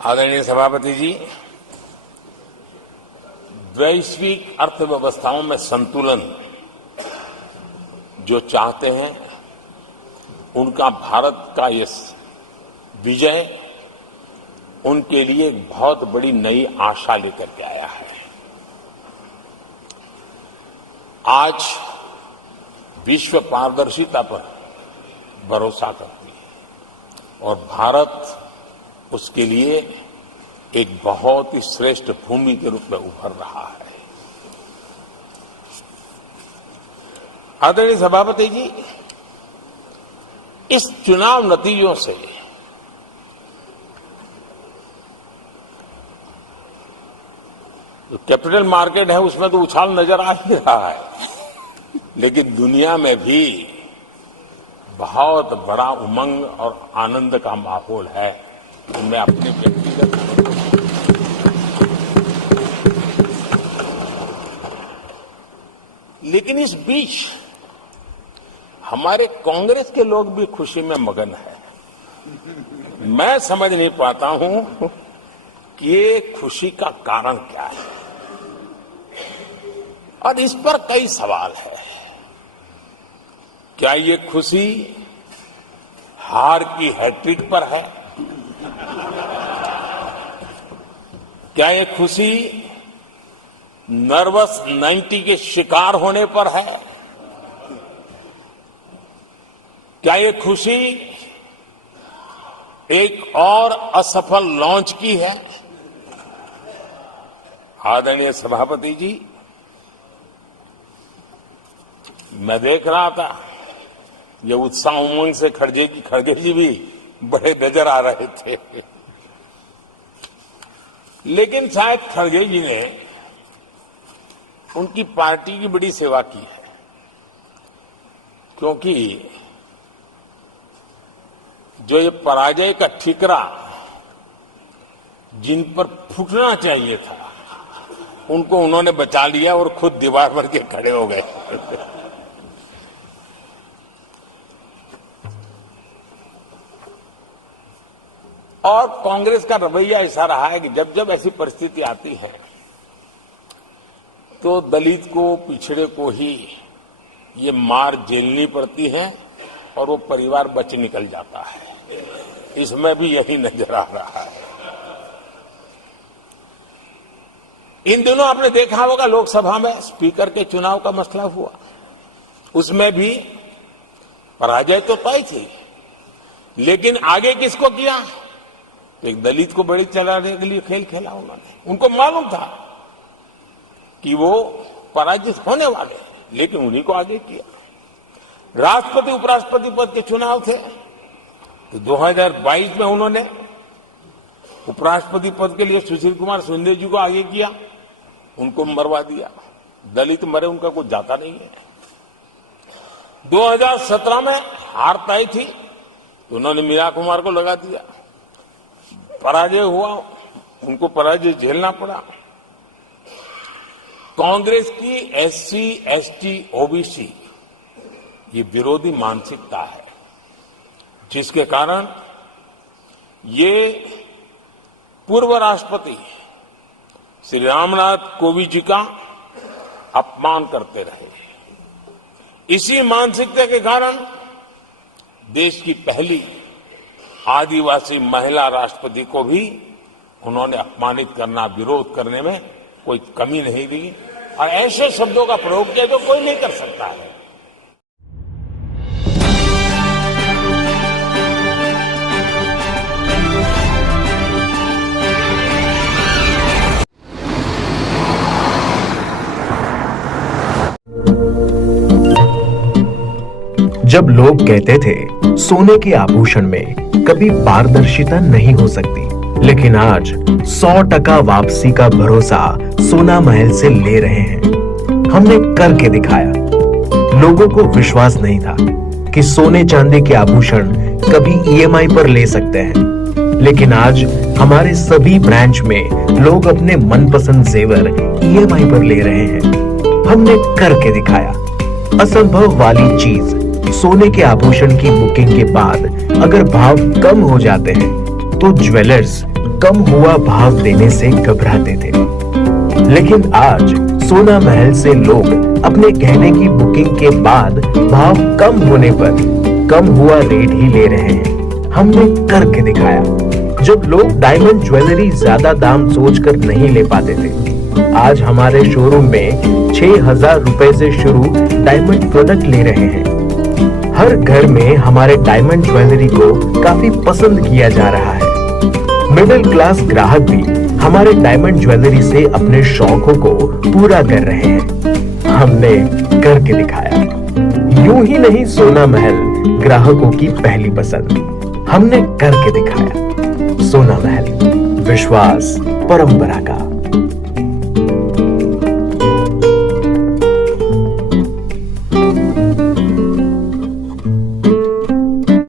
आदरणीय सभापति जी, वैश्विक अर्थव्यवस्थाओं में संतुलन जो चाहते हैं उनका भारत का ये विजय उनके लिए एक बहुत बड़ी नई आशा लेकर के आया है। आज विश्व पारदर्शिता पर भरोसा करती है और भारत उसके लिए एक बहुत ही श्रेष्ठ भूमि के रूप में उभर रहा है। आदरणीय सभापति जी, इस चुनाव नतीजों से जो कैपिटल मार्केट है उसमें तो उछाल नजर आ ही रहा है, लेकिन दुनिया में भी बहुत बड़ा उमंग और आनंद का माहौल है। मैं अपने व्यक्तिगत लेकिन इस बीच हमारे कांग्रेस के लोग भी खुशी में मगन हैं। मैं समझ नहीं पाता हूं कि ये खुशी का कारण क्या है और इस पर कई सवाल है। क्या ये खुशी हार की हैट्रिक पर है? क्या ये खुशी नर्वस 90 के शिकार होने पर है? क्या ये खुशी एक और असफल लॉन्च की है? आदरणीय सभापति जी, मैं देख रहा था ये उत्साह उमंग से खड़गे जी भी बड़े नजर आ रहे थे, लेकिन शायद खड़गे जी ने उनकी पार्टी की बड़ी सेवा की है, क्योंकि जो ये पराजय का ठिकरा जिन पर फूटना चाहिए था उनको उन्होंने बचा लिया और खुद दीवार भर के खड़े हो गए। और कांग्रेस का रवैया ऐसा रहा है कि जब जब ऐसी परिस्थिति आती है तो दलित को, पिछड़े को ही ये मार झेलनी पड़ती है और वो परिवार बच निकल जाता है। इसमें भी यही नजर आ रहा है। इन दिनों आपने देखा होगा लोकसभा में स्पीकर के चुनाव का मसला हुआ, उसमें भी पराजय तो तय थी, लेकिन आगे किसको किया? एक दलित को बड़ी चलाने के लिए खेल खेला उन्होंने। उनको मालूम था कि वो पराजित होने वाले, लेकिन उन्हीं को आगे किया। राष्ट्रपति उपराष्ट्रपति पद के चुनाव थे तो 2022 में उन्होंने उपराष्ट्रपति पद के लिए सुशील कुमार शिंदे जी को आगे किया, उनको मरवा दिया। दलित मरे, उनका कुछ जाता नहीं है। 2017 में हार तय थी तो उन्होंने मीरा कुमार को लगा दिया। पराजय हुआ, उनको पराजय झेलना पड़ा। कांग्रेस की एससी, एसटी, ओबीसी ये विरोधी मानसिकता है, जिसके कारण ये पूर्व राष्ट्रपति श्री रामनाथ कोविंद जी का अपमान करते रहे। इसी मानसिकता के कारण देश की पहली आदिवासी महिला राष्ट्रपति को भी उन्होंने अपमानित करना, विरोध करने में कोई कमी नहीं दी और ऐसे शब्दों का प्रयोग किया जो कोई नहीं कर सकता है। जब लोग कहते थे सोने के आभूषण में कभी पारदर्शिता नहीं हो सकती, लेकिन आज 100% वापसी का भरोसा सोना महल से ले रहे हैं। हमने करके दिखाया। लोगों को विश्वास नहीं था कि सोने चांदी के आभूषण कभी ईएमआई पर ले सकते हैं, लेकिन आज हमारे सभी ब्रांच में लोग अपने मनपसंद जेवर ईएमआई पर ले रहे हैं। हमने करके दिखाया। असंभव वाली चीज, सोने के आभूषण की बुकिंग के बाद अगर भाव कम हो जाते हैं तो ज्वेलर्स कम हुआ भाव देने से घबराते थे, लेकिन आज सोना महल से लोग अपने गहने की बुकिंग के बाद भाव कम होने पर कम हुआ रेट ही ले रहे हैं। हमने करके दिखाया। जब लोग डायमंड ज्वेलरी ज्यादा दाम सोचकर नहीं ले पाते थे, आज हमारे शोरूम में 6,000 रुपए से शुरू डायमंड प्रोडक्ट ले रहे हैं। हर घर में हमारे डायमंड ज्वेलरी को काफी पसंद किया जा रहा है। मिडिल क्लास ग्राहक भी हमारे डायमंड ज्वेलरी से अपने शौकों को पूरा कर रहे हैं। हमने करके दिखाया। यूं ही नहीं सोना महल ग्राहकों की पहली पसंद, हमने करके दिखाया। सोना महल, विश्वास परंपरा का।